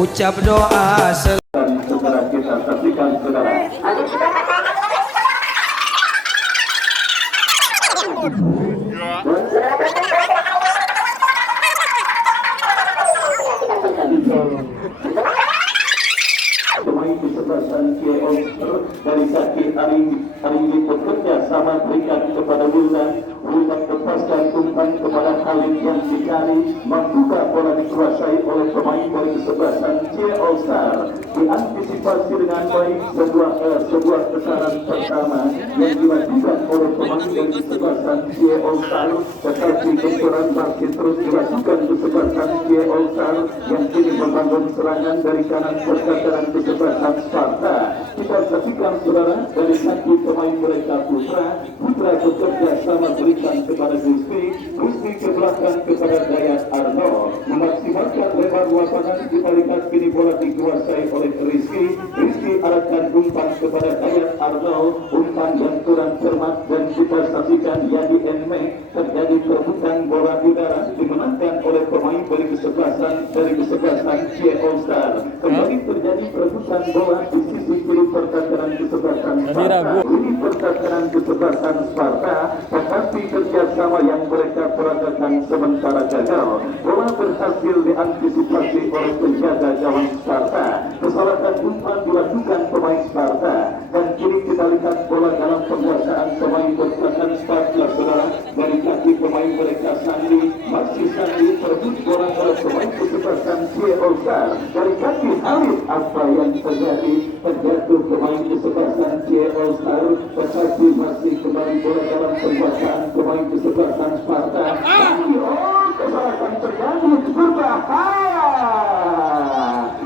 ucap doa saudara kita saksikan saudara. Pemain kesebelasan Kiyoster dari kaki Aringi bekerja sama berikan kepada Wildan lepaskan umpan kepada Khalid yang dicari, membuka bola dikuasai oleh pemain dari kesebelasan Kiyoster. Diantisipasi dengan baik sebuah besaran pertama yang dilakukan oleh pemain dari kesebelasan Kiyoster, tetapi benturan masih terus dilakukan kesebelasan Kiyoster yang kini membangun serangan dari kanan pertahanan kesebelasan Sparta. Kita saksikan saudara dari satu pemain mereka Putra bekerja sama berikan kepada Gusti ke belakang kepada Dayat Arno, memaksimalkan lebar lapangan. Kita lihat kini bola dikuasai oleh Rizky arahkan umpan kepada Dayat Arno, umpan yang kurang cermat, dan kita saksikan Yadi Enme terjadi perebutan bola udara dimenangkan oleh pemain dari kesebelasan Cie All Star. Kembali terjadi perebutan bola di sisi kiri pertahanan kesebelasan Sparta. Ini pertahanan kesebelasan Sparta, tetapi kerjasama yang mereka peragakan sementara gagal. Bola berhasil diantisipasi oleh penjaga gawang Sparta. Kesalahan umpan dilakukan pemain Sparta, dan kini kita lihat bola dalam penguasaan pemain pertahanan Sparta, saudara. Dari kaki pemain mereka Sandi, masih Sandi perebut bola oleh pemain kesebelasan Cie All Star. Dari kaki Alif, apa yang terjadi? Terjatuh pemain kesebelasan Cie All Star, tetapi masih kembali bola dalam penguasaan pemain kesebelasan Sparta. Kesalahan terjadi, berbahaya.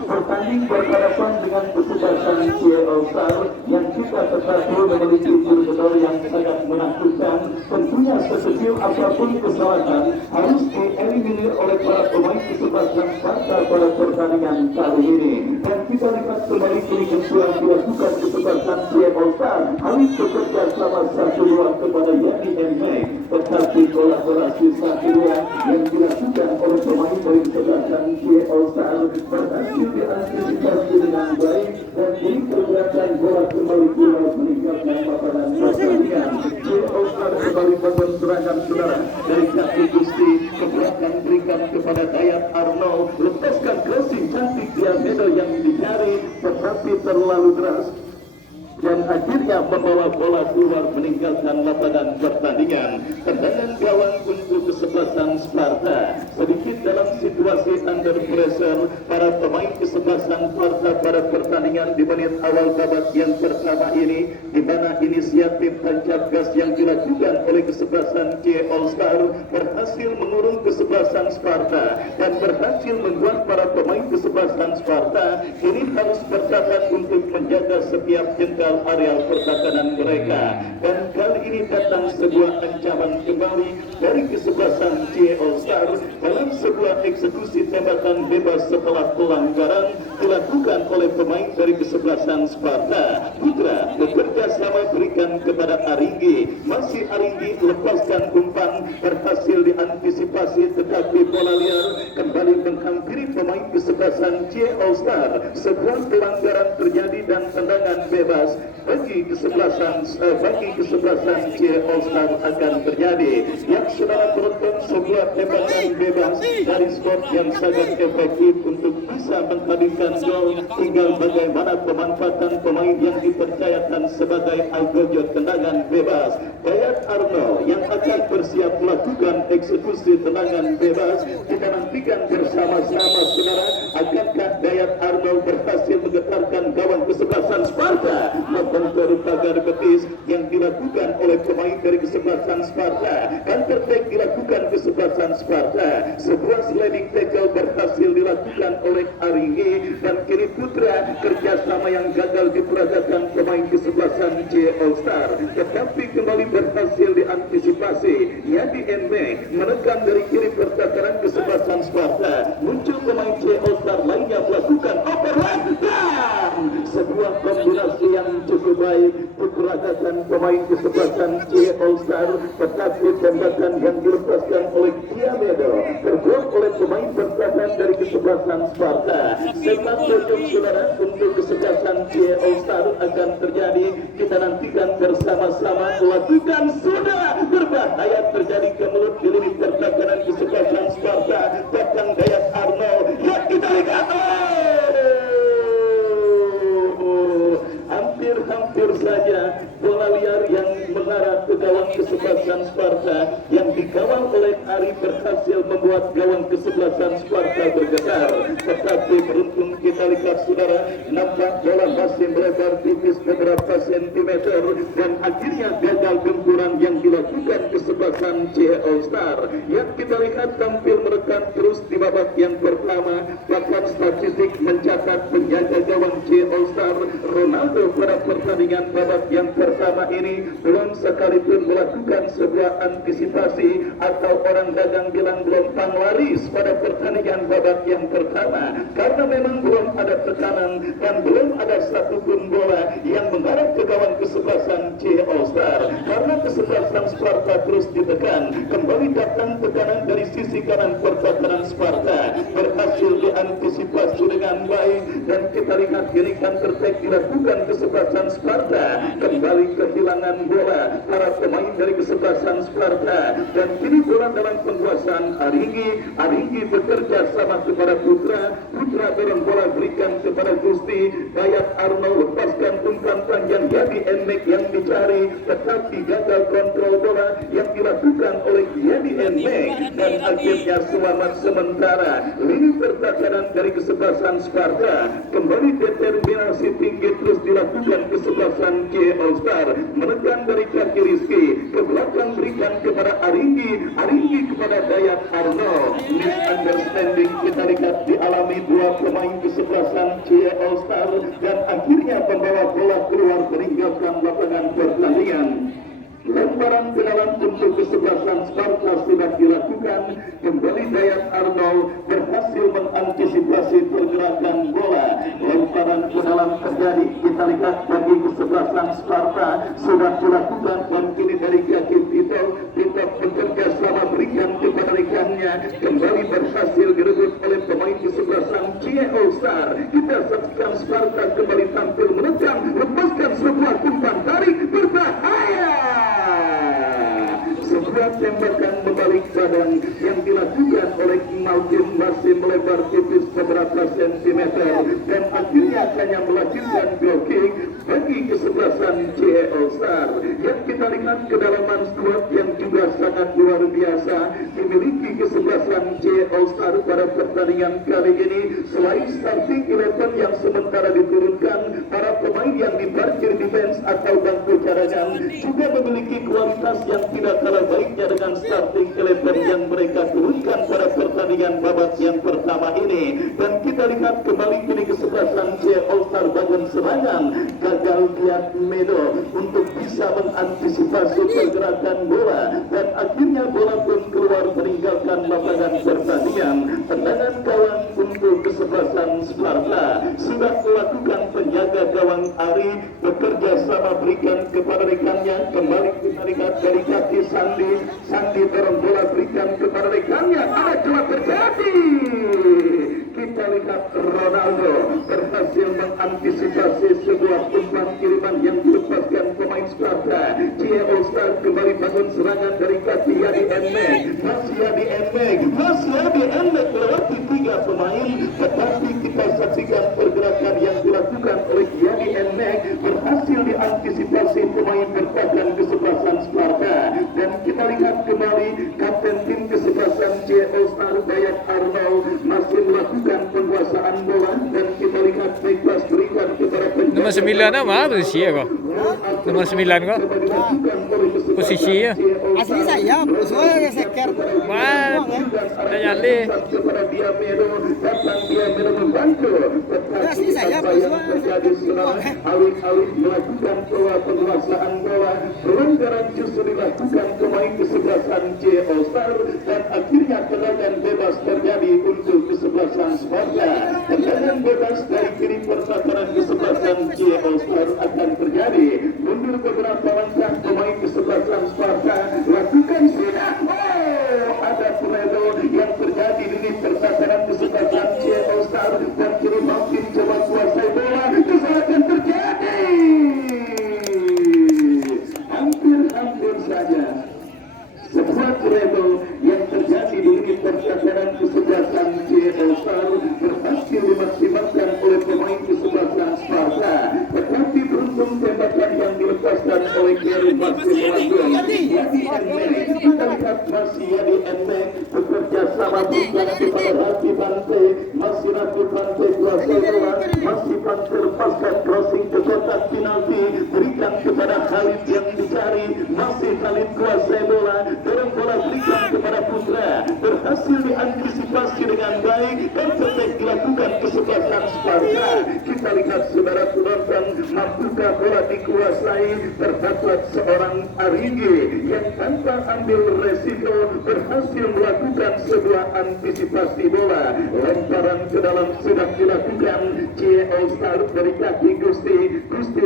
Pertanding berhadapan dengan kesebelasan Cie All Star yang kita ketahui memiliki jurudor yang sangat menakutkan. Tentunya sekecil apapun kesalahan harus dieliminir oleh para pemain kesebelasan Sparta pada pertandingan kali ini. Dan kita lihat kembali kini yang dilakukan kesebelasan Cie All Star harus bekerja sama satu ruang kepada Yadi Enme, tetapi kolaborasi satu ruang yang dilakukan oleh pemain dari kesebelasan Cie All Star berhasil diantisipasi dengan baik, dan ini pergerakan bola kembali keluar meninggalkan lapangan pertandingan. Cie All Star kembali membangun serangan saudara dari kaki Gusti ke belakang, berikan kepada Dayat Arno, lepaskan crossing cantik Diamedo yang dicari, tetapi terlalu deras dan akhirnya membawa bola keluar meninggalkan lapangan pertandingan. Tendangan gawang untuk kesebelasan Sparta. Sedikit dalam situasi under pressure, para pemain kesebelasan Sparta pada pertandingan di menit awal babak yang pertama ini, di mana inisiatif tancap gas yang dilakukan oleh kesebelasan Cie All Star berhasil mengurung kesebelasan Sparta dan berhasil membuat para pemain kesebelasan Sparta ini harus bertahan untuk menjaga setiap jengkal areal pertahanan mereka. Dan kali ini datang sebuah ancaman kembali dari kesebelasan Cie All Star dalam sebuah eksekusi tembakan bebas setelah pelanggaran dilakukan oleh pemain dari kesebelasan Sparta. Putra bekerja sama berikan kepada Aringi, masih Aringi lepaskan umpan, berhasil diantisipasi, tetapi bola liar kembali menghampiri pemain kesebelasan Cie All Star. Sebuah pelanggaran terjadi dan tendangan bebas bagi kesebelasan Cie All Star akan terjadi. Yang saudara tonton sebuah tembakan bebas dari spot yang sangat efektif untuk bisa menghadirkan gol. Tinggal bagaimana pemanfaatan pemain yang dipercayakan sebagai algojo tendangan bebas. Dayat Arno yang akan bersiap melakukan eksekusi tendangan bebas. Kita nantikan bersama-sama saudara, akankah Dayat Arno berhasil menggetarkan gawang kesebelasan Sparta maupun dari pagar betis yang dilakukan oleh pemain dari kesebelasan Sparta. Counter attack dilakukan kesebelasan Sparta. Sebuah sliding tackle berhasil dilakukan oleh Aringi, dan kini Putra kerjasama yang gagal diperagakan pemain kesebelasan Cie All Star, tetapi kembali berhasil diantisipasi. Yadi Enme menekan dari kiri pertahanan kesebelasan Sparta. Muncul pemain Cie All Star lainnya melakukan overlap, dan sebuah kombinasi yang cukup baik diperagakan pemain kesebelasan Cie All Star, tetapi tembakan yang dilepaskan oleh Diamedo terbuat oleh pemain pertahanan dari kesebelasan Sparta. Sepak pojok saudara untuk kesebelasan C All Star akan terjadi. Kita nantikan bersama-sama. Lakukan sudah berbahaya terjadi ke mulut di lini pertahanan kesebelasan Sparta. Datang Dayat Arnold. Ya kita lihat. Hampir saja bola liar yang mengarah ke gawang kesebelasan Sparta yang dikawal oleh Ari berhasil membuat gawang kesebelasan Sparta bergetar. Tetapi beruntung kita lihat saudara, nampak bola masih melebar tipis beberapa sentimeter dan akhirnya gagal gempuran yang dilakukan kesebelasan C All Star. Yang kita lihat tampil menekan terus di babak yang pertama, bahkan statistik mencatat penjaga gawang C All Star Ronaldo pada pertandingan babak yang pertama ini belum sekalipun melakukan sebuah antisipasi atau orang dagang bilang belum panglaris pada pertandingan babak yang pertama, karena memang belum ada tekanan dan belum ada satupun bola yang mengarah ke gawang kesebelasan C All Star. Karena kesebelasan Sparta terus ditekan, kembali datang tekanan dari sisi kanan pertahanan Sparta berhasil diantisipasi dengan baik dan kita lihat gerakan terbaik dilakukan kesebelasan Sparta, kembali kehilangan bola para pemain dari kesebelasan Sparta dan kini bola dalam penguasaan Aringgi bekerja sama kepada Putra dorong bola berikan kepada Gusti. Dayat Arnold lepaskan umpan panjang jadi Enmek yang dicari tetapi gagal kontrol bola yang dilakukan oleh Yadi Enmek dan akhirnya selamat sementara. Lini pertahanan dari kesebelasan Sparta kembali determinasi tinggi terus dilakukan kesebelasan C All Star, menekan dari kaki Rizky ke belakang berikan kepada Aringgi kepada Dayat Arnold. Misunderstanding kita lihat dialami dua pemain kesebelasan C All Star dan akhirnya pembawa bola keluar meninggalkan lapangan pertandingan. Lemparan ke dalam untuk kesebelasan Sparta sudah dilakukan. Kembali Dayat Arnold berhasil mengantisipasi pergerakan bola. Lemparan ke dalam terjadi. Kita lihat bagi kesebelasan Sparta sudah dilakukan dan kini dari kaki Tito bekerja sama berikan kepada rekannya. Kembali berhasil direbut oleh pemain kesebelasan C All Star. Kita saksikan Sparta kembali tampil menekan, lepaskan sebuah umpan tarik berbahaya. Sebuah tembakan membalik badan yang dilakukan oleh Malkin masih melebar tipis beberapa sentimeter dan akhirnya hanya melahirkan goal kick bagi kesebelasan C All Star. Yang kita lihat kedalaman squad yang juga sangat luar biasa dimiliki kesebelasan C All Star pada pertandingan kali ini. Selain starting 11 yang sementara diturunkan, para pemain yang diparkir di bench atau bangku cadangan juga memiliki kualitas yang tidak kalah baiknya dengan starting 11 yang mereka turunkan pada pertandingan babak yang pertama ini. Dan kita lihat kembali kini kesebelasan C All Star bangun serangan, gagal Diat Medo untuk bisa mengantisipasi pergerakan bola dan akhirnya bola pun keluar meninggalkan lapangan pertandingan. Tendangan gawang untuk kesebelasan Sparta sudah melakukan penjaga gawang Ari bekerja sama berikan kepada rekannya. Kembali kita lihat dari kaki Sandi dorong bola berikan kepada rekannya. Ada celah terjadi. Kita lihat Ronaldo berhasil mengantisipasi sebuah umpan kiriman yang dilepaskan pemain Sparta. C All Star kembali bangun serangan dari kaki Yadi Enmek. Masih Yadi Enmek melewati 3 pemain, tetapi kita saksikan pergerakan yang dilakukan oleh Yadi Enmek berhasil diantisipasi pemain bertahan kesebelasan Sparta. Dan kita lihat kembali kapten tim kesebelasan C All Star Dayat Arnold masih melakukan penguasaan bola dan kita lihat bebas berikan kepada Nomor 9 apa posisi ya kok? Nomor 9 kok? Posisi ya? Asli saya, saya seker. Wah, ada nyali. Asli saya, alih-alih melakukan penguasaan bola, pelanggaran justru dilakukan pemain kesebelasan C All Star dan akhirnya tendangan bebas terjadi untuk kesebelasan Sparta. Tendangan bebas dari kiri pertahanan kesebelasan C All Star akan terjadi. Mundur beberapa langkah pemain kesebelasan Sparta lakukan sudah. Ada Toledo yang terjadi di pertahanan kesebelasan masih melakukan Yadi kita lihat masih Yadi Enteng bekerja sama bukan kepada Raki Bante masih Raki Bante kuasai bola masih Bante lepaskan crossing ke kotak penalti berikan kepada Khalid yang dicari masih Khalid kuasai bola dorong bola berikan kepada Putra berhasil diantisipasi dengan baik dan tetap dilakukan kesebelasan Sparta. Kita lihat saudara penonton mampukah bola dikuasai terdapat seorang Arigi yang tanpa ambil resiko berhasil melakukan sebuah antisipasi bola lemparan ke dalam sudah dilakukan Cie All Star dari kaki Gusti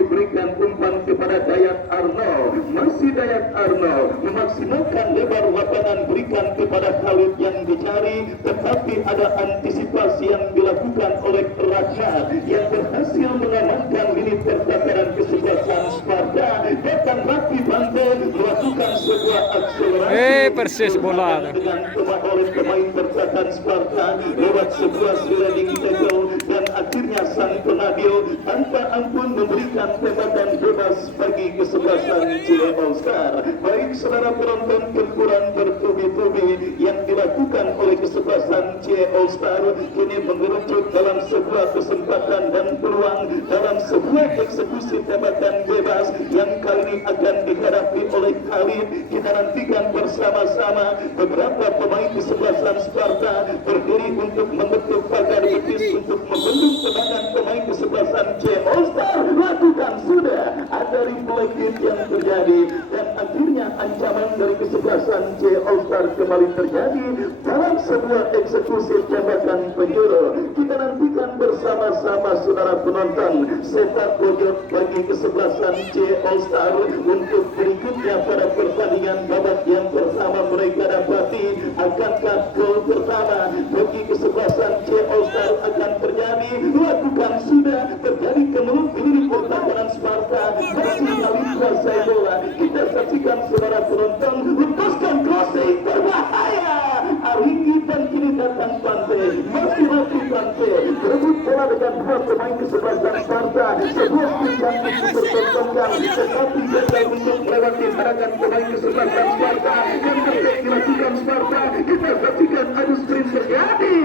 berikan umpan kepada Dayat Arno masih Dayat Arno memaksimalkan lebar lapangan berikan kepada Khalid yang dicari tetapi ada antisipasi yang dilakukan oleh Raka yang berhasil mengamankan lini pertahanan kesebelasan Sparta datang Raki Bante melakukan sebuah akselerasi persis bola dengan oleh pemain pertahanan Sparta lewat sebuah sliding tackle dan akhirnya sang pengadil tanpa ampun memberikan tembakan bebas bagi kesebelasan Cie All Star. Baik saudara penonton gempuran bertubi-tubi yang dilakukan oleh kesebelasan Cie All Star kini mengerucut dalam sebuah kesempatan dan peluang dalam sebuah eksekusi tembakan bebas yang kali ini akan dihadapi oleh Khalid. Kita nantikan bersama-sama beberapa pemain kesebelasan Sparta berdiri untuk membentuk pagar betis untuk membendung serangan pemain kesebelasan Cie All Star. Lakukan sudah ada replay yang terjadi dan akhirnya ancaman dari kesebelasan Cie All Star kembali terjadi dalam sebuah eksekusi tembakan penjuru. Kita nantikan bersama-sama saudara penonton sepak pojok bagi kesebelasan Cie All Star untuk berikutnya pada pertandingan babak yang pertama mereka dapati. Akankah gol pertama bagi kesebelasan Cie All Star akan terjadi? Lakukan sudah terjadi kemelut di pertahanan Sparta masih kali kuasai bola. Kita saksikan saudara penonton lepaskan crossing berbahaya. Arigi dan kini datang Bante masih Raki Bante berebut bola dengan dua pemain kesebelasan Sparta. Sebuah cantik dipertontonkan tetapi gagal untuk melewati serangan pemain kesebelasan Sparta yang terus dilakukan Sparta. Kita saksikan adu sprint terjadi.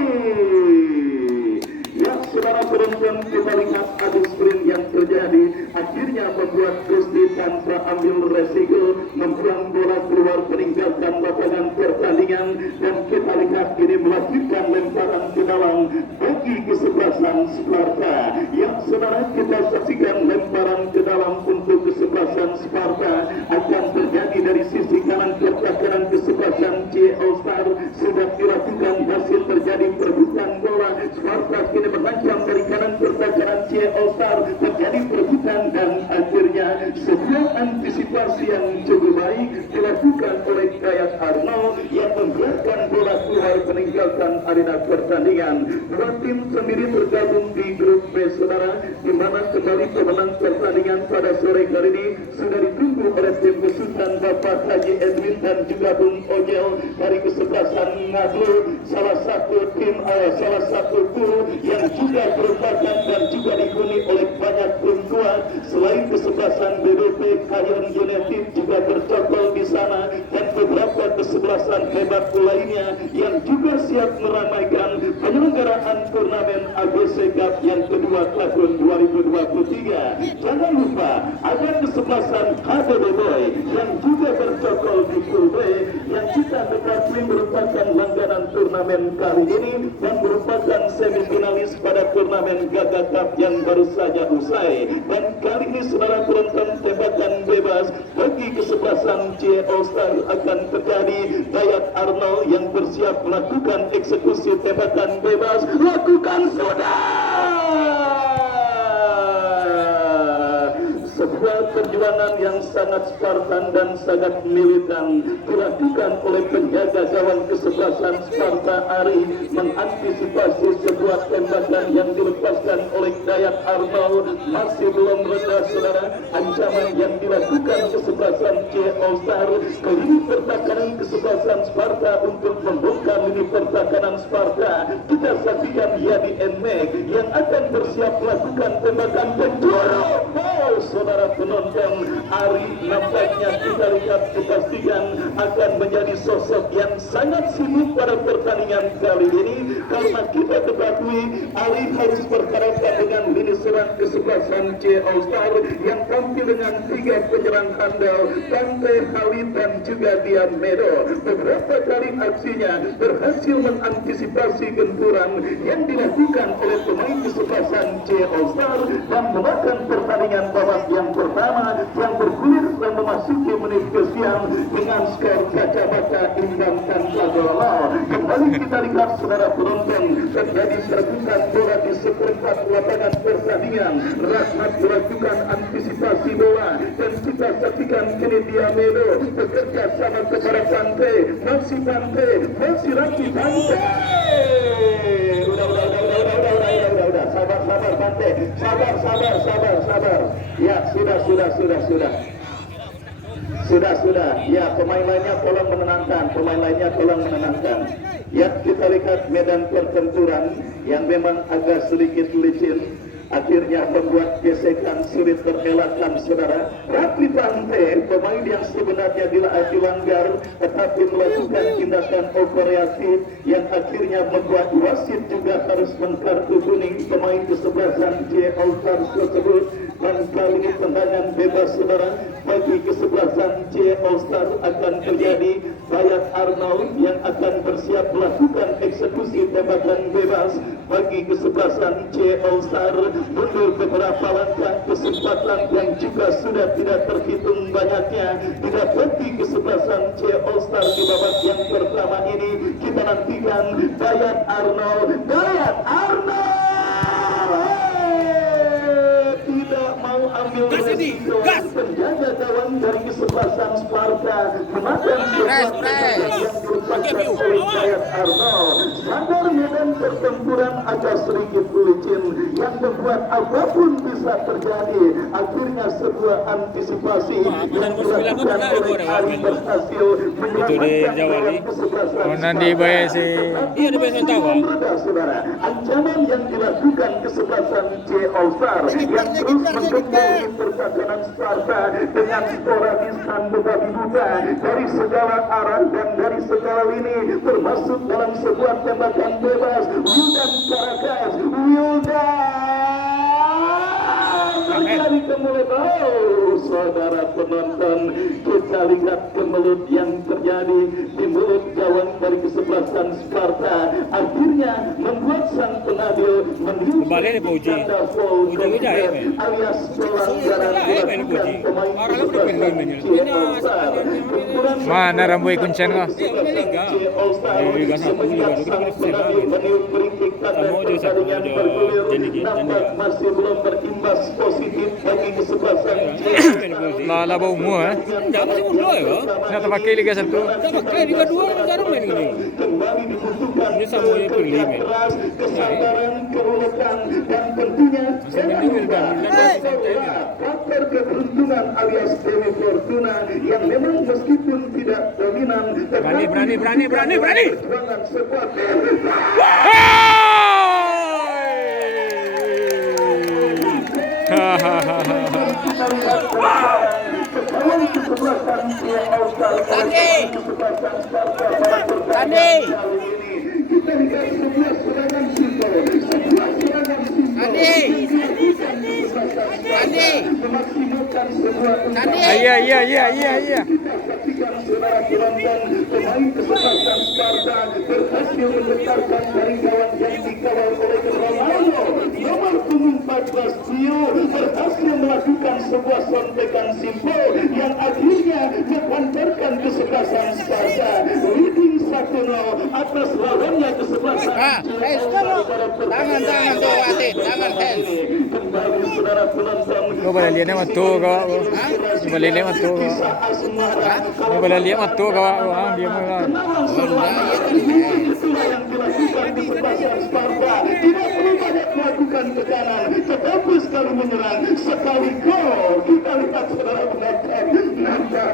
Ya saudara penonton kita lihat adu sprint yang terjadi akhirnya membuat Gusti tanpa ambil resiko membuang bola keluar meninggalkan lapangan pertandingan dan kita lihat ini melakukan lemparan ke dalam bagi kesebelasan Sparta. Ya saudara kita saksikan lemparan ke dalam untuk kesebelasan Sparta akan terjadi dari sisi kanan pertahanan kesebelasan Cie All Star sudah dilakukan hasil terjadi perebutan bola Sparta kini mengancam dari kanan pertahanan Cie All Star terjadi perebutan dan akhirnya sebuah antisipasi yang cukup baik dilakukan oleh Dayat Arno yang membiarkan bola keluar meninggalkan arena pertandingan. Dua tim sendiri tergabung di grup B saudara di mana kembali pemenang pertandingan pada sore kali ini sudah ditunggu oleh tim besutan Bapak Haji Edwin dan juga Bung Ojel dari kesebelasan Ngadu salah satu guru yang juga merupakan dan juga dihuni oleh banyak tim kuat selain kesebelasan BBP Kayon Genetik juga bercokol di sana dan beberapa kesebelasan hebat lainnya yang juga siap meramaikan penyelenggaraan turnamen ABC Cup yang kedua tahun 2023. Jangan lupa ada kesebelasan HDB Boy yang juga bercokol di Pool B yang kita ketahui merupakan langganan turnamen kali ini dan merupakan semifinalis pada turnamen Gaga Cup yang baru saja usai. Dan kali ini saudara penonton tembakan bebas bagi kesebelasan Cie All Star akan terjadi. Dayat Arno yang bersiap melakukan eksekusi tembakan bebas. Lakukan sudah! Sebuah perjuangan yang sangat Spartan dan sangat militan dilakukan oleh penjaga gawang kesebelasan Sparta Ari mengantisipasi sebuah tembakan yang dilepaskan oleh Dayat Arno. Masih belum reda saudara ancaman yang dilakukan kesebelasan Cie All Star ke lini pertahanan kesebelasan Sparta untuk membuka lini pertahanan Sparta. Kita saksikan Yadi Enmek yang akan bersiap melakukan tembakan penjuru. Saudara penonton penonton, Ari nampaknya kita lihat dipastikan akan menjadi sosok yang sangat sibuk pada pertandingan kali ini, karena kita ketahui Ari harus berhadapan dengan lini serang kesebelasan C All Star yang tampil dengan 3 penyerang handal, Dante, Khalid dan juga Diamedo. Beberapa kali aksinya berhasil mengantisipasi benturan yang dilakukan oleh pemain kesebelasan C All Star dan memakan pertandingan babak yang pertama yang bergulir dan memasuki menit kesian dengan skor kacamata imbang tanpa gol. Kembali kita lihat saudara penonton, terjadi serbukan bola di seperempat lapangan pertandingan. Rahmat melakukan antisipasi bola dan kita saksikan kini Diamedo bekerja sama kepada Dante, masih Raffi Dante. Udah, sabar Dante, sabar. Ya, sudah. Ya, pemain lainnya tolong menenangkan. Ya, kita lihat medan pertempuran yang memang agak sedikit licin, akhirnya membuat gesekan sulit terelakkan saudara. Raffi Dante, pemain yang sebenarnya dilanggar tetapi melakukan tindakan overreaktif yang akhirnya membuat wasit juga harus mengkartu kuning pemain kesebelasan C All Stars tersebut. Dan kali ini tendangan bebas saudara bagi kesebelasan C All Star akan terjadi. Bayat Arnold yang akan bersiap melakukan eksekusi tembakan bebas bagi kesebelasan C All Star. Mundur beberapa langkah, kesempatan yang juga sudah tidak terhitung banyaknya didapati kesebelasan C All Star di babak yang pertama ini. Kita nantikan Bayat Arnold tidak mau ambil resiko. Penjaga gawang dari kesebelasan Sparta memakan sebuah yang dilepaskan oleh Bayat Arnold. Sadar medan pertempuran agak sedikit licin yang membuat apapun bisa terjadi. Akhirnya sebuah antisipasi yang dilakukan oleh Ari berhasil menyelamatkan kesebelasan nanti bayar si iya di bayar saudara. Ancaman yang dilakukan kesebelasan C All Star yang terus menggempur pertahanan Sparta dengan sporadis dan membabi buta dari segala arah dan dari segala lini, termasuk dalam sebuah tembakan bebas. Wildan Karakas, terjadi kemulut. Saudara penonton, kita lihat kemulut yang terjadi di mulut gawang dari kesebelasan Sparta, akhirnya membuat sang penadil meniupkan tanda foul alias pelanggaran dilakukan pemain kesebelasan C All Star. mana rambuy kuncen ko. Semenjak sang penadil meniup berikik tanda pertandingan bergulir, nampak masih belum berimbas positif bagi kesebelasan C All Star. Lalabaw mo Enggak, masih muda ya. Natapakili ka sa to. Pakai Liga 2 sekarang main gini. Kembali dibutuhkan Ini sama ya kerja keras, kesabaran, keuletan dan tentunya jangan lupa faktor keberuntungan alias Dewi Fortuna yang memang meskipun tidak dominan tetapi Berani. perjuangan sekuat Tadi. kita lihat sebuah serangan simpel, memaksimalkan sebuah Iya. kita saksikan saudara penonton, pemain kesebelasan Sparta berhasil mengetarkan dari gawang yang dikawal oleh Ronaldo. Nomor punggung 14 Tio berhasil melakukan sebuah sontekan simpel yang akhirnya menghantarkan kesebelasan Sparta leading 1-0 atas lawannya kesebelasan. Tangan tuh wasit, tangan hands. Kembali saudara penonton, Ko balalian na matto ka. Balalian matto ka. Balalian matto ka. Dia mo lang. itulah yang dilakukan di kesebelasan Sparta. Tidak perlu banyak melakukan tekanan, tetapi sekali menyerang, sekali gol. Kita lihat saudara penonton, nampak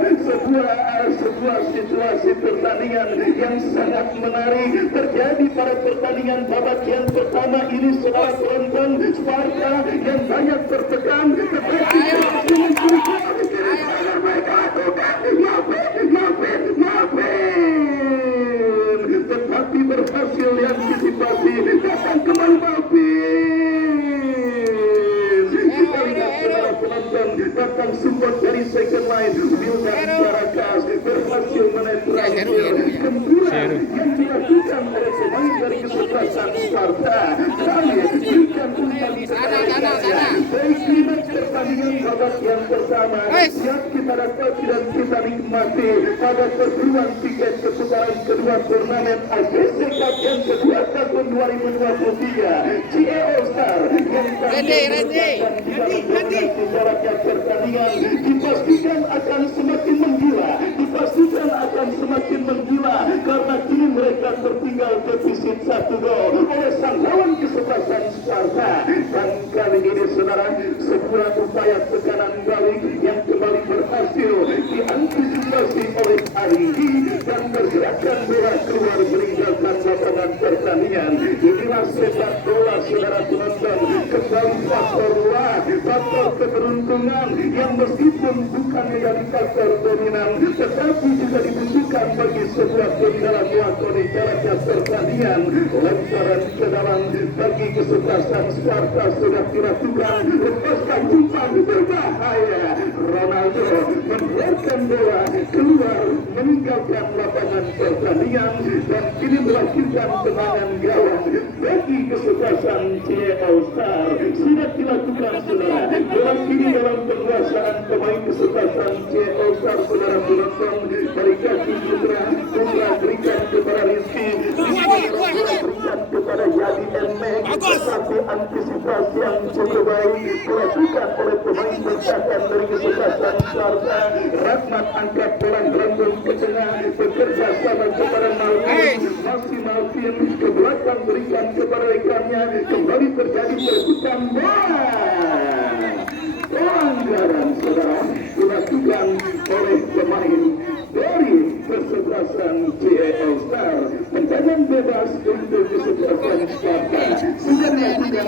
sebuah situasi pertandingan yang sangat menarik terjadi pada pertandingan babak yang pertama ini. Saudara penonton, Sparta yang banyak tertekan, tetapi babak yang pertama yang kita dapati dan kita nikmati pada pertemuan tiket keputaran kedua turnamen ACC Cup yang kedua tahun 2023 GE All Star yang jaraknya pertandingan dipastikan akan semakin menggila karena kini mereka tertinggal defisit 1 gol oleh sang lawan kesebelasan Sparta. Dan kali ini saudara, sebuah upaya tekanan balik yang kembali berhasil diantisipasi oleh Arigi dan pergerakan bola keluar meninggalkan lapangan pertandingan. Inilah sepak bola saudara penonton, kembali faktor keberuntungan yang meskipun bukan menjadi faktor dominan tetapi juga dibutuhkan bagi sebuah tim dalam melakoni jaraknya pertandingan. Lemparan ke dalam bagi kesebelasan Sparta sudah dilakukan, lepaskan umpan berbahaya. Ronaldo membiarkan bola keluar meninggalkan lapangan pertandingan dan kini melahirkan tendangan gawang bagi kesebelasan GE All Star. Sudah dilakukan saudara, bola kini dalam penguasaan pemain kesebelasan GE All Star saudara penonton. Dari kaki Putra berikan kepada Rizky, berikan kepada Yadi Enmek, tetapi antisipasi yang cukup baik dilakukan oleh pemain bertahan dari kesebelasan Sparta. Rahmat angkat bola berambung ke tengah, bekerja sama kepada Malvin, masih Malvin ke belakang berikan kepada rekannya, kembali terjadi perebutan bola. Pelanggaran saudara dilakukan oleh pemain dari kesebelasan GE All Star. Tendangan bebas untuk kesebelasan Sparta. Sudah melakukan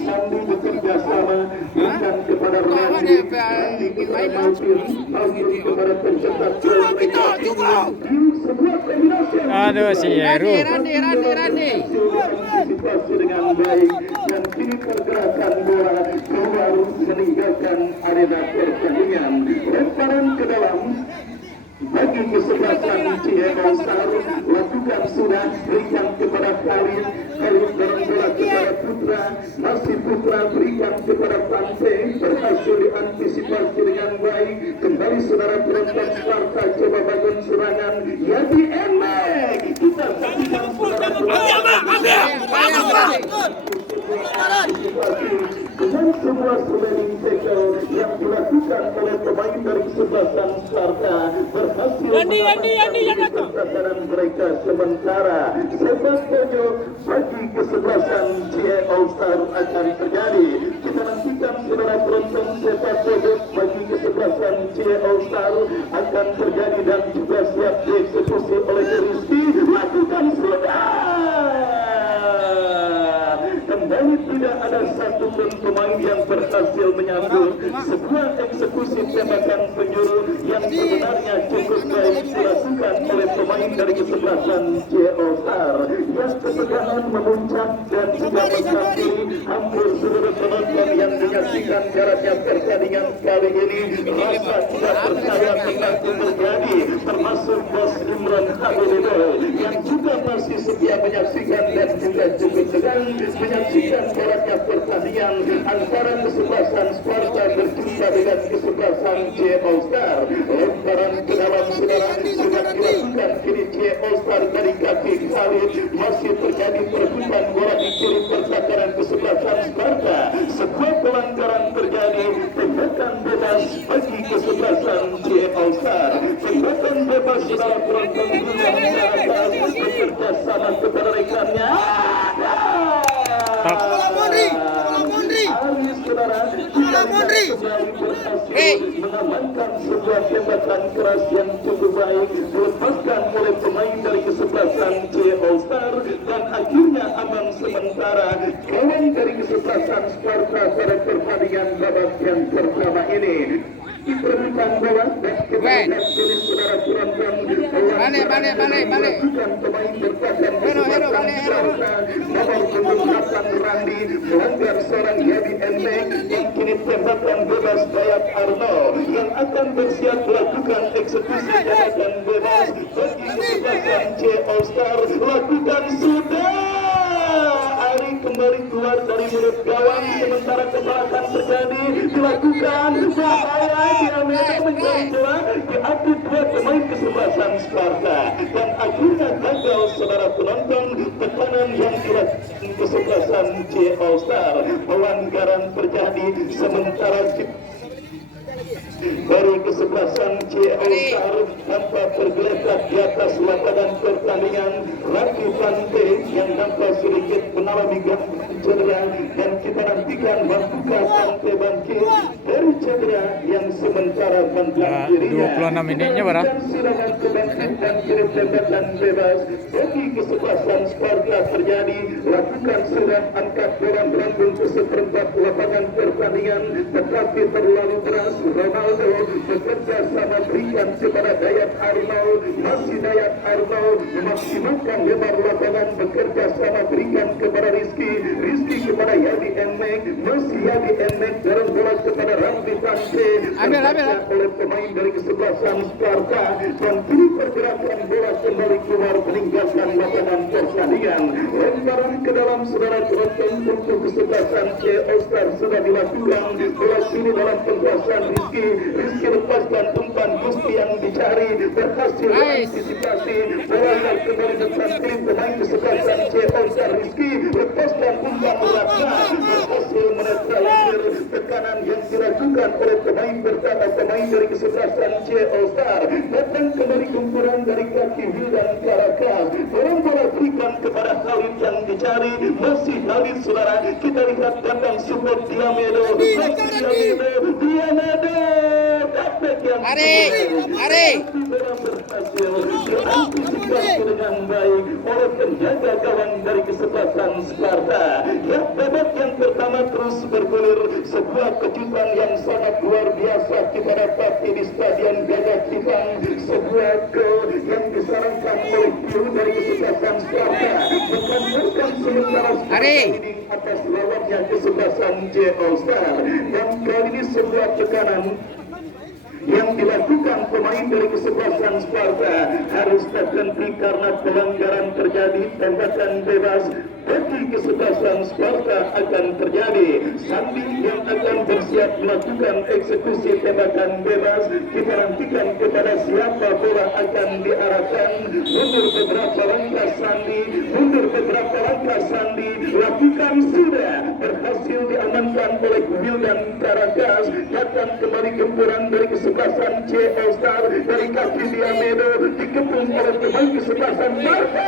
Sandi bekerja sama berikan kepada Randy kepada Malvin kepada pencetak gol mereka. Sebuah kombinasi. Aduh si Heru. Randy. Antisipasi dengan baik dan kini pergerakan bola keluar meninggalkan arena pertandingan. Lemparan ke dalam bagi kesebelasan GE All Star, lakukan sudah, berikan kepada Khalid dorong bola kepada Putra, masih Putra berikan kepada Pante, berhasil diantisipasi dengan baik. Kembali saudara penonton Sparta coba bangun serangan Yadi Emek, kita saksikan saudara dengan sebuah sliding tackle yang dilakukan oleh pemain dari kesebelasan Sparta berhasil menamatkan pertahanan mereka sementara. Sepak pojok bagi kesebelasan GE All Star akan terjadi. Kita nantikan saudara penonton, sepak pojok bagi kesebelasan GE All Star akan terjadi dan juga siap dieksekusi oleh Rizky. Lakukan sudah. Kembali tidak ada satupun pemain yang berhasil menyambut sebuah eksekusi tembakan penjuru yang sebenarnya cukup baik dilakukan oleh pemain dari kesebelasan GE All Star. Yang ketegangan memuncak dan juga menghampiri hampir seluruh penonton yang menyaksikan jaraknya pertandingan kali ini. Rasa tidak percaya mengaku terjadi, termasuk Bos Imran Habibido yang juga masih setia menyaksikan dan juga cukup tegang menyaksikan jaraknya pertandingan antara kesebelasan Sparta berjumpa dengan kesebelasan GE All Star. Lemparan ke dalam saudara sudah dilakukan kini GE All Star dari kaki Khalid, masih terjadi perebutan bola di kiri pertahanan kesebelasan Sparta. Sebuah pelanggaran terjadi, tembakan bebas bagi kesebelasan GE All Star. Tembakan bebas saudara penonton dunia masyarakat bekerja sama kepada rekannya. Mengamankan sebuah tembakan keras yang cukup baik dilepaskan oleh pemain dari kesebelasan GE All Star dan akhirnya aman sementara kawan dari kesebelasan Sparta pada pertandingan babak yang pertama ini. Diperlukan bola dan kita lihat ini saudara penonton balik pemain bertahan kesebelasan Sparta nomor punggung 8 Randy melanggar seorang Yadi Enmek yang kini tembakan bebas Dayat Arno yang akan bersiap melakukan eksekusi tembakan bebas bagi kesebelasan GE All Star. Lakukan sudah, Ari kembali keluar dari mulut gawang, sementara kebelakan terjadi dilakukan bahaya Diameda mencari celah diapit dua pemain kesebelasan Sparta dan akhirnya gagal saudara penonton tekanan yang dilakukan kesebelasan C All Star. Pelanggaran terjadi sementara dari kesebelasan C All Star nampak tergeletak di atas lapangan pertandingan. Raki Pante yang nampak sedikit mengalami cedera dan kita nantikan Mantuka Pante bangkit dari cedera yang sementara tentang dirinya. 26 menitnya bara. Silangan kebangkit dan kirim tembakan bebas bagi kesebelasan Sparta terjadi. Lakukan sudah angkat bola berambung ke seperempat lapangan pertandingan, tetapi terlalu keras. Ronaldo bekerja sama berikan kepada Dayat Arnold, masih Dayat Arnold memaksimalkan lebar lapangan, bekerja sama berikan kepada Rizky kepada Yadi Emek, masih Yadi Emek dorong bola kepada Ramzi Pante, oleh pemain dari kesebelasan Sparta dan kini pergerakan bola kembali keluar meninggalkan lapangan pertandingan. Lemparan ke dalam saudara penonton untuk kesebelasan C All Star sudah dilakukan. Bola kini dalam penguasaan Rizky lepaskan umpan Gusti yang dicari, berhasil antisipasi bola yang kembali depan tim pemain kesebelasan C All Star. Rizky lepaskan umpan Ratna, berhasil menetralisir tekanan yang dilakukan oleh pemain pertama pemain dari kesebelasan C All Star. Datang kembali kumpulan dari kaki Wildan Karakas, orang bola berikan kepada Khalid yang dicari, masih Khalid saudara. Kita lihat datang support Diameda, berhasil diantisipasi dengan baik oleh penjaga gawang dari kesebelasan Sparta. Ya, babak yang pertama terus bergulir, sebuah kejutan yang sangat luar biasa kita dapati di Stadion Gajah Cipang. Sebuah gol yang disarankan oleh Piu dari kesebelasan Sparta mengantarkan sementara ini atas lawannya kesebelasan C All Star, dan kali ini sebuah tekanan yang dilakukan pemain dari kesebelasan Sparta harus terhenti karena pelanggaran terjadi. Tembakan bebas bagi kesebelasan Sparta akan terjadi. Sandi yang akan bersiap melakukan eksekusi tembakan bebas. Kita nantikan kepada siapa bola akan diarahkan. Mundur beberapa langkah Sandi, lakukan sudah, berhasil diamankan oleh Wildan Karakas. Datang kembali gempuran dari kesebelasan C All Star dari kaki Diameda, dikepung oleh pemain kesebelasan Sparta.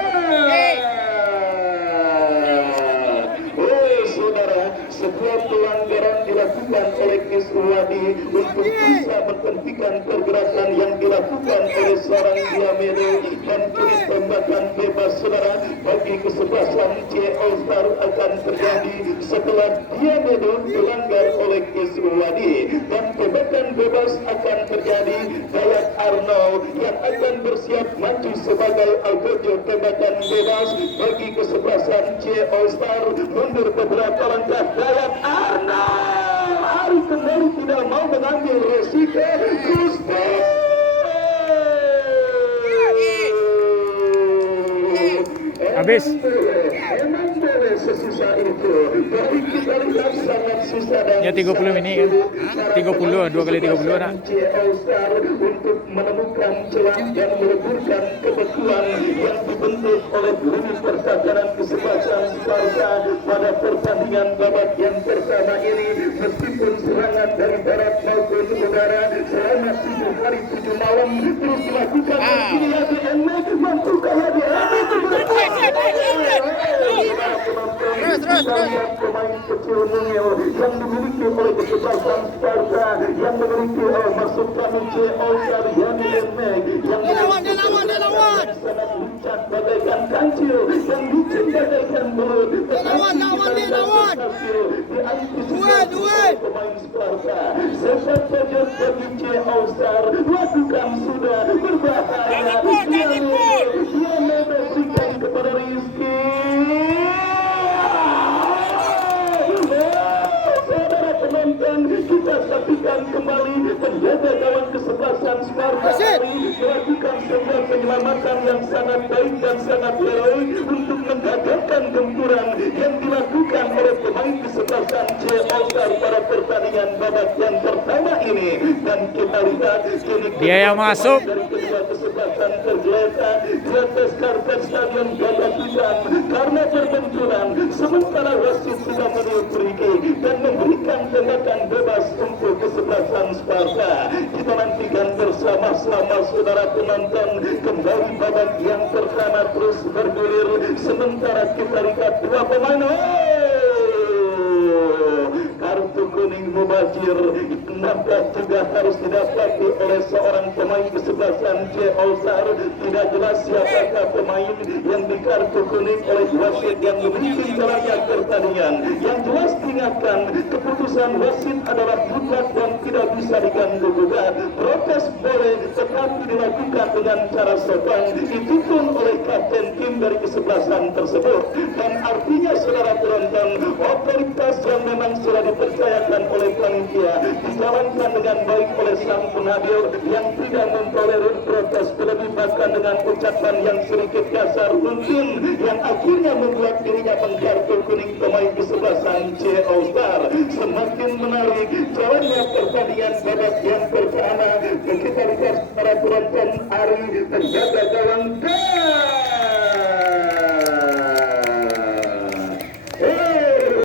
Sebuah pelanggaran dilakukan oleh Kiswadi untuk bisa menghentikan pergerakan yang dilakukan oleh seorang Diameda, dan kini tembakan bebas saudara bagi kesebelasan C All Star akan terjadi setelah Diameda dilanggar oleh Kiswadi, dan tembakan bebas akan terjadi. Dayat Arnold yang akan bersiap maju sebagai algojo tembakan bebas bagi kesebelasan C All Star. Mundur beberapa langkah Dayat Arnold, hari kembali tidak mau mengambil resiko. Gusti habis. Emang boleh sesusah itu. Bagi kita lihat sangat susah dan Ya 30 menit kan. 30, 2 kali 30 nak. All Star untuk menemukan celah dan meleburkan kebetulan yang dibentuk oleh bumi persatuan kesebelasan Sparta pada pertandingan babak yang pertama ini. Meskipun serangan dari barat maupun udara selama 7 hari 7 malam terus dilakukan, kini lagi enak mampukah lagi terus pemain kecil mungil yang dimiliki oleh kesebelasan Sparta, yang memiliki masuk kami C All Star Yadi Emek, yang sangat lincah bagaikan kancil dan licin bagaikan belut, diantisipasi pemain Sparta. Sepak terjun bagi C All Star lakukan sudah berbahaya. Dia memberikan kepada Rizky. Saudara penonton, kita saksikan kembali penjaga gawang kesebelasan Sparta melakukan sebuah penyelamatan yang sangat baik dan sangat heroik untuk menggagalkan gempuran yang dilakukan oleh pemain kesebelasan All-Star pada pertandingan babak yang pertama ini. Dan kita lihat Dia yang masuk. dari kedua kesebelasan tergeletak di atas karpet stadion Gajah Hitam karena berbenturan, sementara wasit sudah meniup free dan memberikan tembakan bebas untuk kesebelasan Sparta. Kita nantikan bersama-sama saudara penonton kembali babak yang pertama terus bergulir, sementara kita lihat dua pemain kartu kuning mubazir nampak juga harus didapati oleh seorang pemain kesebelasan All-Star. Tidak jelas siapakah pemain yang di kartu kuning oleh wasit yang memimpin jalannya pertandingan. Yang jelas diingatkan, keputusan wasit adalah mutlak dan tidak bisa diganggu gugat. Protes boleh tetapi dilakukan dengan cara sopan, didukung oleh kapten tim dari kesebelasan tersebut. Dan artinya saudara penonton, otoritas yang memang sudah dipercayakan oleh panitia dijalankan dengan baik oleh sang pengadil yang tidak mentolerir protes berlebih, bahkan dengan ucapan yang sedikit kasar mungkin yang akhirnya membuat dirinya mengkartu kuning pemain kesebelasan All-Star. Semakin menarik jalannya pertandingan babak yang pertama. Kita lihat para penonton Ari menjaga gawang.